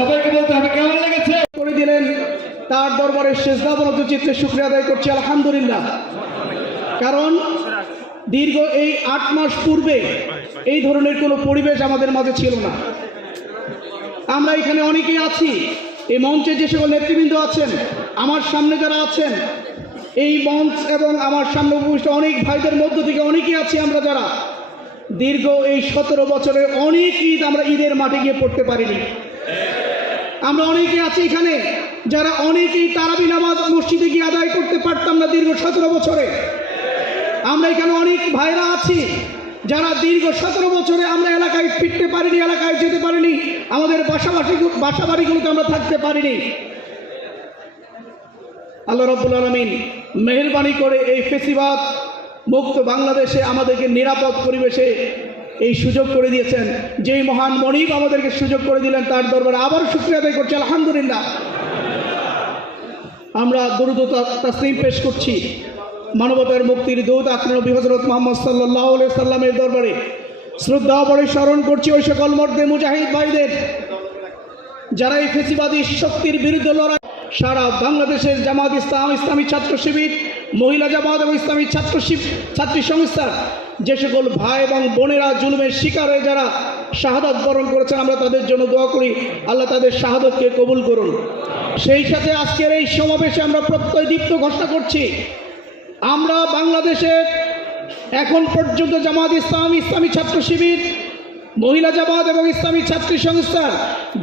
সবাইকে বলতে হবে, কেমন লেগেছে? করে দিলেন, তার দরবারের শেষ শেষদা চিত্রে শুক্রিয়া আদায় করছি, আলহামদুলিল্লাহ। কারণ দীর্ঘ এই আট মাস পূর্বে এই ধরনের কোনো পরিবেশ আমাদের মাঝে ছিল না। আমরা এখানে অনেকেই আছি, এই মঞ্চে যে সকল নেতৃবৃন্দ আছেন, আমার সামনে যারা আছেন, এই মঞ্চ এবং আমার সামনে উপবিষ্ট অনেক ভাইদের মধ্য থেকে অনেকেই আছি আমরা যারা। দীর্ঘ এই সতেরো বছরে অনেক ঈদ আমরা ঈদের মাঠে গিয়ে পড়তে পারিনি। আমরা অনেকে আছি এখানে যারা অনেকেই তারাবি নামাজ মসজিদে গিয়ে আদায় করতে পারতাম না দীর্ঘ সতেরো বছরে। আমরা এখানে অনেক ভাইরা আছি যারা দীর্ঘ সতেরো বছরে আমরা এলাকায় ফিরতে পারিনি, এলাকায় যেতে পারিনি। আমাদের বাসাবাসি বাসা বাড়িগুলোতে আমরা থাকতে পারিনি। আল্লাহ রব্বুল আলমিন মেহরবানি করে এই ফেসিবাদ মুক্ত বাংলাদেশে আমাদেরকে নিরাপদ পরিবেশে এই সুযোগ করে দিয়েছেন। যেই মহান মনিব আমাদেরকে সুযোগ করে দিলেন, তার দরবারে আবার শুক্রিয়া আদায় করছি, আলহামদুলিল্লাহ। আমরা দরুদ তাসলিম পেশ করছি। মানবতার মুক্তির দূত আকরবী হজরত মোহাম্মদ সাল্লাহ সাল্লামের দরবারে। শ্রদ্ধা বড় স্মরণ করছি ওই সকল মর্দে মুজাহিদ ভাইদের। যারা এই ফেসিবাদী শক্তির বিরুদ্ধে লড়াই সারা বাংলাদেশের জামাত ইসলাম, ইসলামী ছাত্র শিবির, মহিলা জামাত এবং ইসলামী ছাত্র ছাত্রী সংস্থা যে সকল ভাই এবং বোনেরা জুলুমের শিকার হয়ে যারা শাহাদত বরণ করেছেন, আমরা তাদের জন্য দোয়া করি। আল্লাহ তাদের শাহাদতকে কবুল করুন। সেই সাথে আজকের এই সমাবেশে আমরা প্রত্যয় দীপ্ত ঘোষণা করছি। আমরা বাংলাদেশে এখন পর্যন্ত জামাত ইসলাম, ইসলামী ছাত্র শিবির, মহিলা জামাত এবং ইসলামী ছাত্রী সংস্থার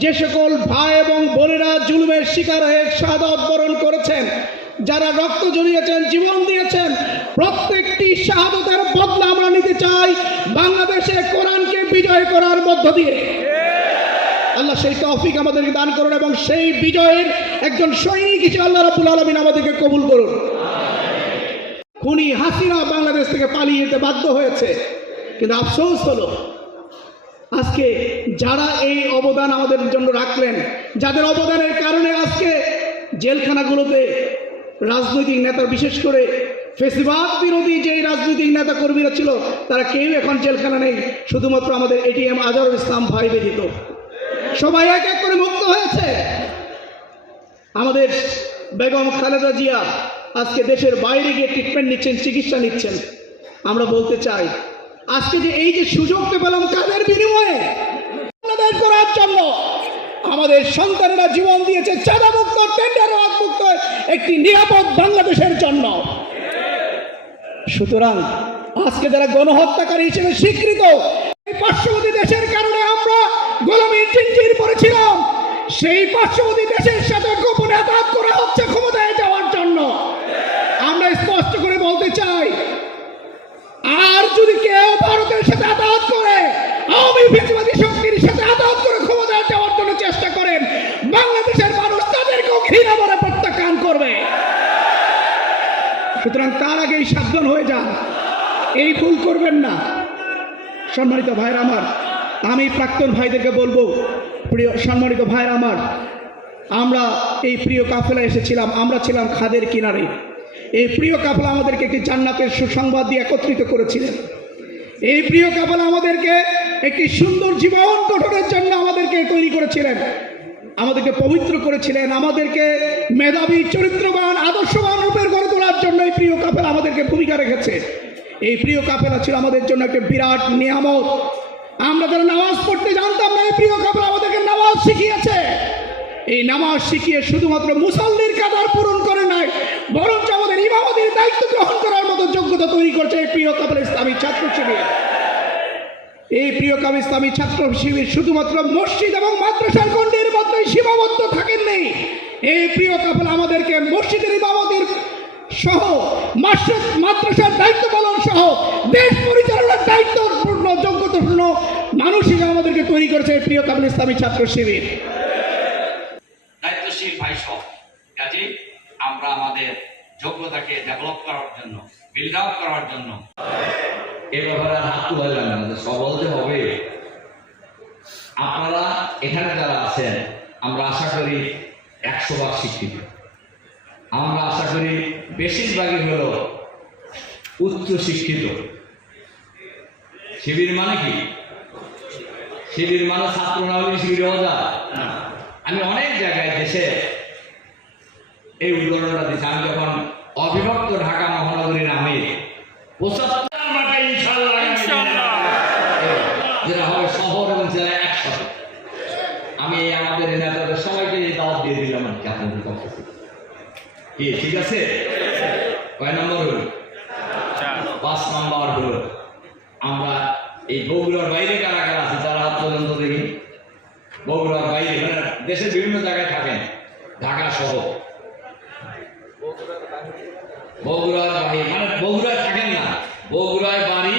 যে সকল ভাই এবং বোনেরা জুলুমের শিকার হয়ে শাহাদত বরণ করেছেন যারা রক্ত জড়িয়েছেন, জীবন দিয়েছেন, প্রত্যেকটি শাহাদতের বদলা আমরা নিতে চাই বাংলাদেশে কোরআনকে বিজয় করার মধ্য দিয়ে। আল্লাহ সেই তৌফিক আমাদেরকে দান করুন এবং সেই বিজয়ের একজন সৈনিক হিসেবে আল্লাহ রাবুল আলমিন আমাদেরকে কবুল করুন। খুনি হাসিনা বাংলাদেশ থেকে পালিয়ে যেতে বাধ্য হয়েছে। কিন্তু আফসোস হলো, আজকে যারা এই অবদান আমাদের জন্য রাখলেন, যাদের অবদানের কারণে আজকে জেলখানাগুলোতে রাজনৈতিক নেতা, বিশেষ করে ফেসিবাদ বিরোধী যে রাজনৈতিক নেতা কর্মীরা ছিল, তারা কেউ এখন জেলখানা নেই। শুধুমাত্র আমাদের এটিএম আজহারুল ইসলাম ভাই ব্যতীত। সবাই এক এক করে মুক্ত হয়েছে। আমাদের বেগম খালেদা জিয়া আজকে দেশের বাইরে গিয়ে ট্রিটমেন্ট নিচ্ছেন, চিকিৎসা নিচ্ছেন। আমরা বলতে চাই, আজকে যে এই যে সুযোগটা পেলাম কাদের বিনিময়ে? জন্য আমাদের সন্তানেরা জীবন দিয়েছে চাঁদামুক্ত টেন্ডার মুক্ত একটি নিরাপদ বাংলাদেশের জন্য। সুতরাং আজকে যারা গণহত্যাকারী হিসেবে স্বীকৃত পার্শ্ববর্তী দেশের কারণে আমরা গোলামীর চিঞ্জির পড়েছিলাম সেই পার্শ্ববর্তী দেশের সাথে গোপনে আঘাত করা হচ্ছে ক্ষমতায় যাওয়ার জন্য। আমরা স্পষ্ট করে বলতে চাই, আর যদি কেউ ভারতের সাথে আঘাত করে, আওয়ামী ফেসিবাদী শক্তির সাথে আঘাত করে ক্ষমতায় যাওয়ার জন্য চেষ্টা করেন বাংলাদেশের মানুষ তাদেরকেও ঘৃণা ভরে প্রত্যাখ্যান করবে সুতরাং তার আগেই সাবধান হয়ে যান। এই ভুল করবেন না। সম্মানিত ভাইরা আমার, আমি প্রাক্তন ভাইদেরকে বলব, প্রিয় সম্মানিত ভাইরা আমার, আমরা এই প্রিয় কাফেলা এসেছিলাম, আমরা ছিলাম খাদের কিনারে। এই প্রিয় কাফেলা আমাদেরকে একটি জান্নাতের সুসংবাদ দিয়ে একত্রিত করেছিলেন। এই প্রিয় কাফেলা আমাদেরকে একটি সুন্দর জীবন গঠনের জন্য আমাদেরকে তৈরি করেছিলেন। আমাদেরকে পবিত্র করেছিলেন। আমাদেরকে মেধাবী, চরিত্রবান, আদর্শবান রেখেছে এই প্রিয় কাফেলা ছিল আমাদের জন্য একটা বিরাট নিয়ামত। আমরা যারা নামাজ পড়তে জানতাম না, এই প্রিয় কাফেলা আমাদেরকে নামাজ শিখিয়েছে। এই নামাজ শিখিয়ে শুধুমাত্র মুসল্লির কাতার পূরণ করে নাই, বরঞ্চ আমাদের ইমামতির দায়িত্ব গ্রহণ করার মতো যোগ্যতা তৈরি করছে এই প্রিয় কাপড় ইসলামী ছাত্র শিবির। এই প্রিয় কাম ইসলামী ছাত্র শিবির শুধুমাত্র মসজিদ এবং মাদ্রাসার গণ্ডির মধ্যেই সীমাবদ্ধ থাকেননি। এই প্রিয় কাপড় আমাদেরকে মসজিদের ইমামতির সহ মাদ্রাসার দায়িত্ব পালন সহ, দেশ পরিচালনার দায়িত্বপূর্ণ যোগ্যতাপূর্ণ মানুষ হিসেবে আমাদেরকে তৈরি করেছে প্রিয় কাবুল ইসলামী ছাত্র শিবির। দায়িত্বশীল ভাই সব। কাজে আমরা আমাদের যোগ্যতাকে ডেভেলপ করার জন্য বিল্ড আপ করার জন্য। এ ব্যাপারে হাত না যে হবে। আপনারা এখানে যারা আছেন, আমরা আশা করি একশো ভাগ শিক্ষিত। আমরা আশা করি বেশিরভাগই হল উচ্চ শিক্ষিত শিবির মানে কি? শিবির মানে ছাত্র না হলে শিবির যায় আমি অনেক জায়গায় দেশে এই উদাহরণটা দিচ্ছে আমি যখন অবিভক্ত ঢাকা আগামী দিনে যেটা হবে শহর এবং জেলা একসাথে। আমি আমাদের নেতাদের সবাইকে দাওয়াত দিয়ে দিলাম আর কি আপনাদের থেকে। কি, ঠিক আছে? কয় নম্বর হল? পাঁচ নম্বর হল, আমরা এই বগুড়ার বাইরে কারা কারা আছে তারা হাত পর্যন্ত দেখি। বগুড়ার বাইরে মানে দেশের বিভিন্ন জায়গায় থাকেন, ঢাকা শহর বগুড়ার বাহির মানে বগুড়ায় থাকেন না বগুড়ায় বাড়ি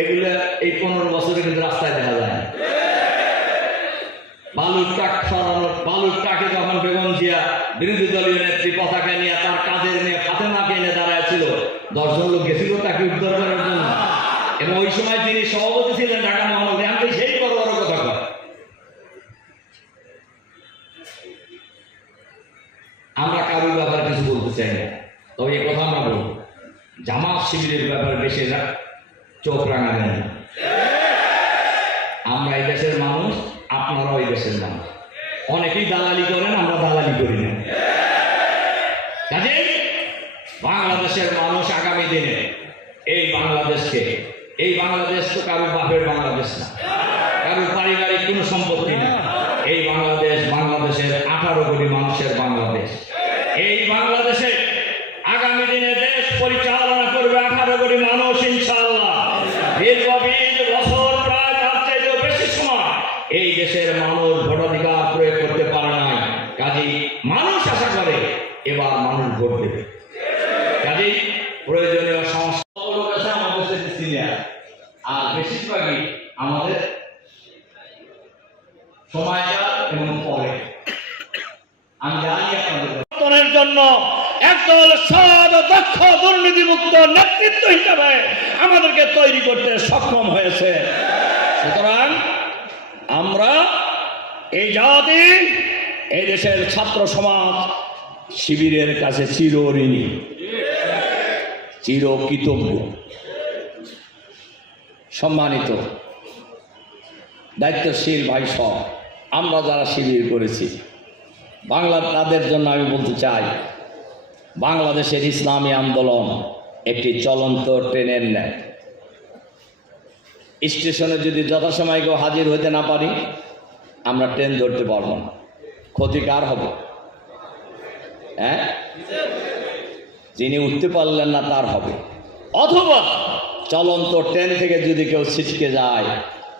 এগুলো এই পনেরো বছরে কিন্তু রাস্তায় দেখা যায় না। বালুর ট্রাক সরানোর বালুর ট্রাকে যখন বেগম জিয়া বিরোধী দলীয় নেত্রী পতাকা নিয়ে তার কাজের নিয়ে ফাতেমাকে এনে দাঁড়ায় ছিল দশজন লোক গেছিল তাকে উদ্ধার করার জন্য। এবং ওই সময় তিনি সভাপতি ছিলেন ঢাকা মহানগরী আমি সেই বড় বড় কথা কয়। আমরা কারোর ব্যাপারে কিছু বলতে চাই না, তবে এই কথা আমরা বলব। জামাত শিবিরের ব্যাপারে বেশি চোখ রাঙাবেন না আমরা এই দেশের মানুষ আপনারাও এই দেশের মানুষ। অনেকেই দালালি করেন আমরা দালালি করি না কাজে বাংলাদেশের মানুষ আগামী দিনে এই বাংলাদেশকে এই বাংলাদেশ তো কারোর বাপের বাংলাদেশ না কারোর পারিবারিক কোনো সম্পত্তি না এই বাংলাদেশ বাংলাদেশের আঠারো কোটি মানুষের বাংলাদেশ এই বাংলাদেশে আগামী দিনে দেশ পরিচালনা করবে আঠারো কোটি মানুষ ইনশাআল্লাহ দীর্ঘ বিশ বছর প্রায় তার চাইতেও বেশি সময় এই দেশের মানুষ ভোটাধিকার প্রয়োগ করতে পারে নাই, কাজেই মানুষ আশা করে, এবার মানুষ ভোট দেবে। কাজেই প্রয়োজনীয় সিনিয়র আর বেশিরভাগই আমাদের এবং পরে। আমি জানি আপনাদের জন্য একদল দক্ষ দুর্নীতিমুক্ত নেতৃত্ব হিসাবে আমাদেরকে তৈরি করতে সক্ষম হয়েছে সুতরাং আমরা এই জাতি এই দেশের ছাত্র সমাজ শিবিরের কাছে চিরঋণী, চিরকৃতজ্ঞ, সম্মানিত, দায়িত্বশীল ভাই সব, আমরা যারা শিবির করেছি, বাংলা তাদের জন্য আমি বলতে চাই, বাংলাদেশের ইসলামী আন্দোলন একটি চলন্ত ট্রেনের ন্যায়। স্টেশনে যদি যথাসময় কেউ হাজির হতে না পারি, আমরা ট্রেন ধরতে পারব না। ক্ষতি কার হবে। হ্যাঁ? যিনি উঠতে পারলেন না, তার হবে। অথবা চলন্ত ট্রেন থেকে যদি কেউ ছিটকে যায়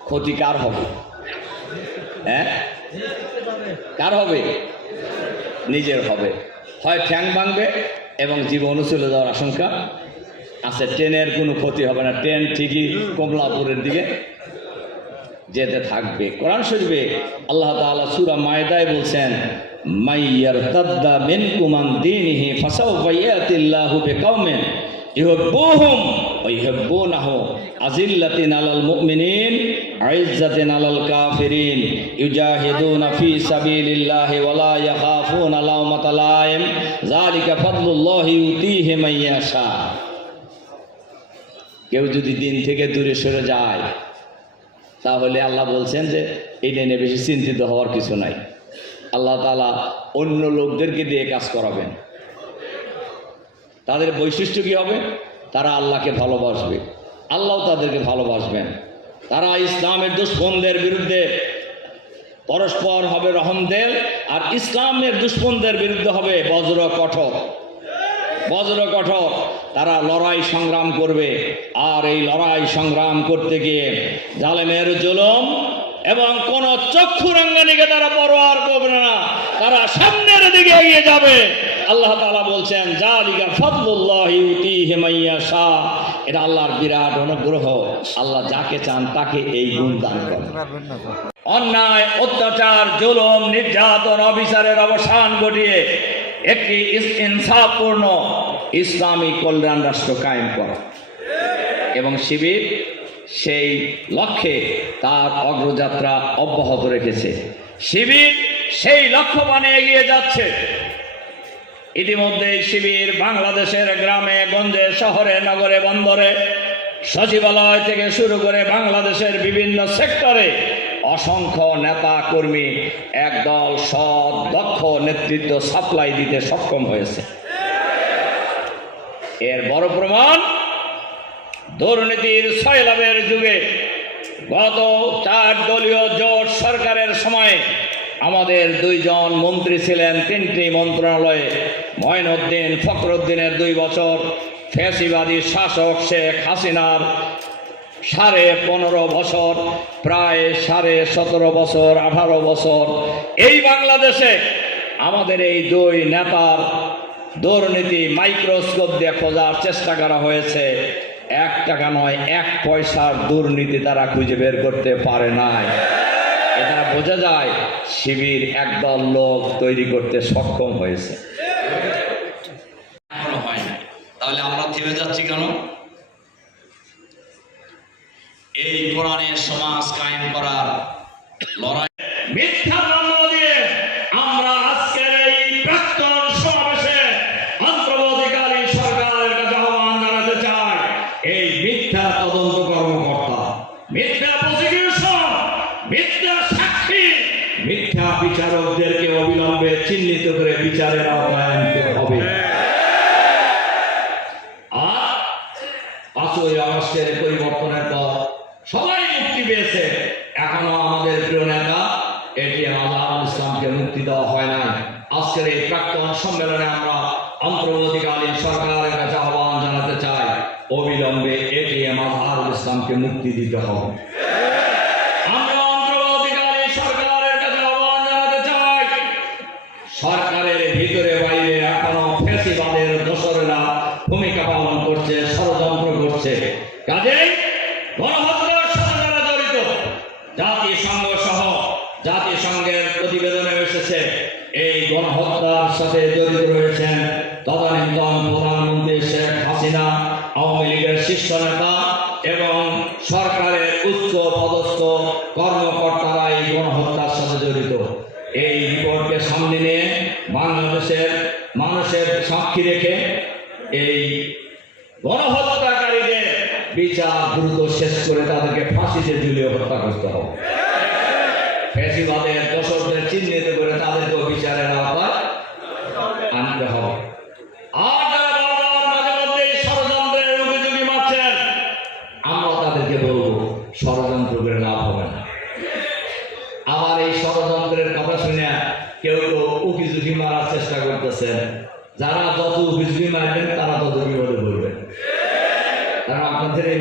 ক্ষতি কার হবে। হ্যাঁ? কার হবে? নিজের হবে। হয় ঠ্যাং ভাঙবে এবং জীবনও চলে যাওয়ার আশঙ্কা আছে। ট্রেনের কোনো ক্ষতি হবে না। ট্রেন ঠিকই কমলাপুরের দিকে যেতে থাকবে, কোরআন শরীফে আল্লাহ তাআলা সূরা মায়দায় বলছেন মাইয়ার তাদ্দা মিন কুমান দীনিহি ফাসাউফা ইয়াতিল্লাহু বিকাউমিন ইউহিব্বুহুম ওয়া ইউহিব্বুনাহু আযিল্লাতিন আলাল মুমিনিন আইজ্জাতিন আলাল কাফিরিন ইউজাহিদুনা ফি সাবিলিল্লাহি ওয়া লা ইয়াখাফুনা লাওমাতা লাইম যালিকা ফাদলুল্লাহি ইউতিহি মান ইয়াশা। কেউ যদি দিন থেকে দূরে সরে যায় তাহলে আল্লাহ বলছেন যে এটা নিয়ে বেশি চিন্তিত হওয়ার কিছু নাই। আল্লাহ তালা অন্য লোকদেরকে দিয়ে কাজ করাবেন। তাদের বৈশিষ্ট্য কি হবে? তারা আল্লাহকে ভালোবাসবে। আল্লাহ তাদেরকে ভালোবাসবেন। তারা ইসলামের দুশ্মনদের বিরুদ্ধে পরস্পর হবে রহমদের আর ইসলামের দুশ্মনদের বিরুদ্ধে হবে বজ্র কঠোর। বজ্র কঠোর। তারা লড়াই সংগ্রাম করবে। আর এই লড়াই সংগ্রাম করতে গিয়ে জালেমের জুলুম এবং কোন চক্ষু রঙ্গানিকে তারা পরোয়ার করবে না। তারা সামনের দিকে এগিয়ে যাবে। আল্লাহ তাআলা বলছেন জালিকা ফদলুল্লাহ ইউতি হেমাইয়া এটা আল্লাহর বিরাট অনুগ্রহ। আল্লাহ যাকে চান তাকে এই গুণ দান করেন। অন্যায়, অত্যাচার, জুলুম, নির্যাতন, অবিচারের অবসান ঘটিয়ে একটি ইনসাফপূর্ণ ইসলামী কল্যাণ রাষ্ট্র কায়েম করা। এবং শিবির সেই লক্ষ্যে তার অগ্রযাত্রা অব্যাহত রেখেছে। শিবির সেই লক্ষ্য মানে এগিয়ে যাচ্ছে। ইতিমধ্যে শিবির বাংলাদেশের গ্রামে, গঞ্জে, শহরে, নগরে, বন্দরে সচিবালয় থেকে শুরু করে বাংলাদেশের বিভিন্ন সেক্টরে অসংখ্য নেতা কর্মী, একদল সৎ দক্ষ নেতৃত্ব সাপ্লাই দিতে সক্ষম হয়েছে। এর বড় প্রমাণ দুর্নীতির ছয়লাভের যুগে গত চার দলীয় জোট সরকারের সময় আমাদের দুইজন মন্ত্রী ছিলেন তিনটি মন্ত্রণালয়ে ময়নউদ্দিন ফখরুদ্দিনের দুই বছর, ফ্যাসিবাদী শাসক শেখ হাসিনার সাড়ে পনেরো বছর, প্রায় সাড়ে সতেরো বছর, আঠারো বছর। এই বাংলাদেশে আমাদের এই দুই নেতার দুর্নীতি মাইক্রোস্কোপ দিয়ে খোঁজার চেষ্টা করা হয়েছে। এক টাকা নয় এক পয়সার দুর্নীতি তারা খুঁজে বের করতে পারে নাই। এটা বোঝা যায় শিবির একদল লোক তৈরি করতে সক্ষম হয়েছে। হয় তাহলে আমরা থেমে যাচ্ছি কেন? এই কোরআনের সমাজ কায়েম করার লড়াই মিথ্যা চিহ্নিত করে বিচারের আওতায় হবে। আর পরিবর্তনের পর সবাই মুক্তি পেয়েছে। এখনও আমাদের প্রিয় নেতা এটিএম আজহারুল ইসলামকে মুক্তি দেওয়া হয় নাই। আজকের এই প্রাক্তন সম্মেলনে আমরা অন্তর্বর্তীকালীন সরকারের কাছে আহ্বান জানাতে চাই, অবিলম্বে এটিএম আজহারুল ইসলামকে মুক্তি দিতে হবে। ভিতরে বাইরে এখনও ফেসিবাদের দোসরেরা ভূমিকা পালন করছে, ষড়যন্ত্র করছে। গণহত্যার সাথে জড়িত, জাতিসংঘ জাতিসংঘের প্রতিবেদনে এসেছে, এই সাথে জড়িত রয়েছেন তদানীন্তন প্রধানমন্ত্রী শেখ হাসিনা, আওয়ামী লীগের শীর্ষ নেতা দ্রুত শেষ করে তাদেরকে ফাঁসিতে ঝুলিয়ে হত্যা করতে হবে। ফেসিবাদের দশকদের চিহ্নিত করে তাদেরকেও বিচারের আওতায় আনতে হবে আর যারা বারবার মাঝে মধ্যে এই ষড়যন্ত্রের উপযোগী মারছেন আমরা তাদেরকে বলব ষড়যন্ত্র করে লাভ হবে না আবার এই ষড়যন্ত্রের কথা শুনে কেউ কেউ উকিঝুঁকি মারার চেষ্টা করতেছেন যারা যত উকিঝুঁকি মারবেন তারা তত বিপদে পড়বেন কারণ আপনাদের এই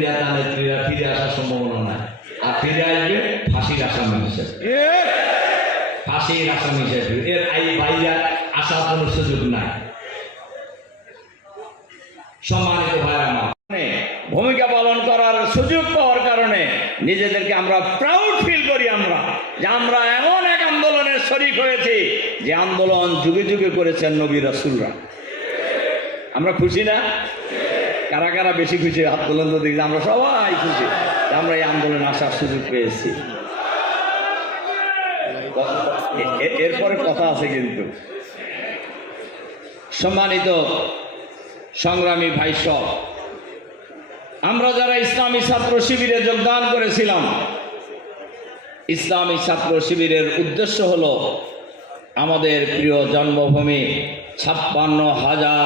ফিরে আসার সম্ভাবনা নাই। আর ফিরে আসবে ফাঁসির হিসেবে। ফাঁসির হিসেবে। এর বাইরে আসার কোনো সুযোগ নাই। সম্মানিত আমার। ভূমিকা পালন করার সুযোগ পাওয়ার কারণে নিজেদেরকে আমরা প্রাউড ফিল করি আমরা, যে আমরা এমন এক আন্দোলনের শরিক হয়েছি, যে আন্দোলন যুগে যুগে করেছেন নবী রাসুলরা। আমরা খুশি না? কারা কারা বেশি খুশি আন্দোলন তো দেখছি, আমরা সবাই খুশি। আমরা এই আন্দোলনে আসার সুযোগ পেয়েছি। এরপরে কথা আছে কিন্তু। সম্মানিত সংগ্রামী ভাই সব, আমরা যারা ইসলামী ছাত্র শিবিরে যোগদান করেছিলাম, ইসলামী ছাত্র শিবিরের উদ্দেশ্য হলো আমাদের প্রিয় জন্মভূমি ছাপ্পান্ন হাজার